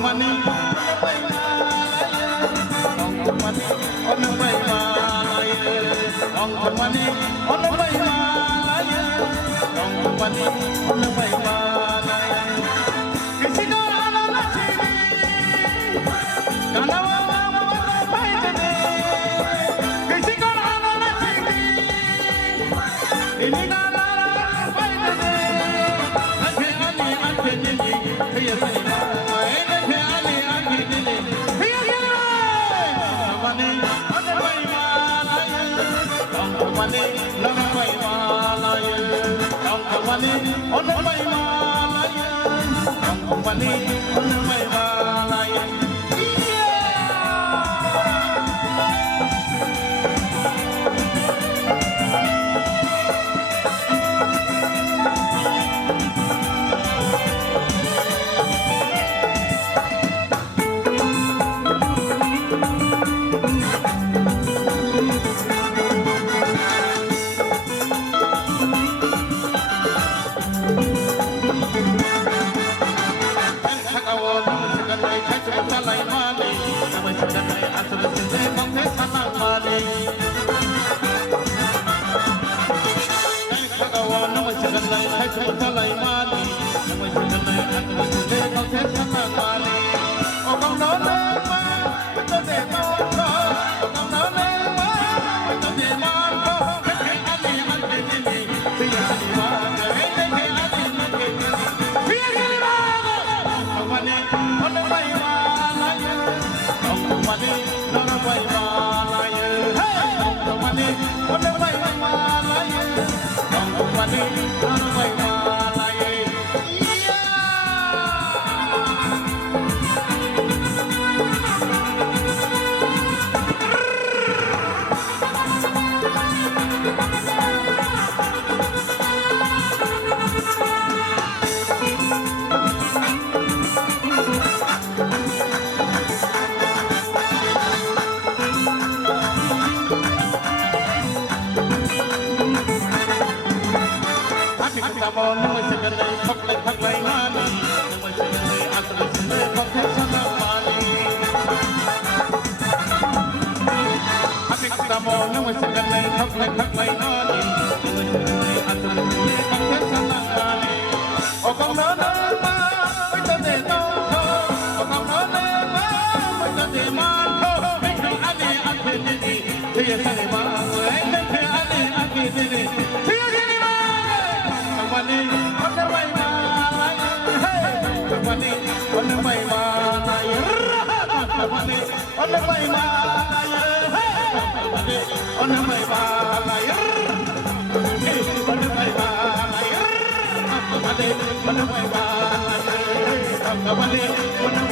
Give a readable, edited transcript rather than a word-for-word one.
Mani, on the way, on the money, on the way, on the money, on the way, is it all on the TV? Is it all on the TV? Is it all Mani, lana mai malaya, ang mani, on mai malaya, ang mani, on mai malaya. On the way,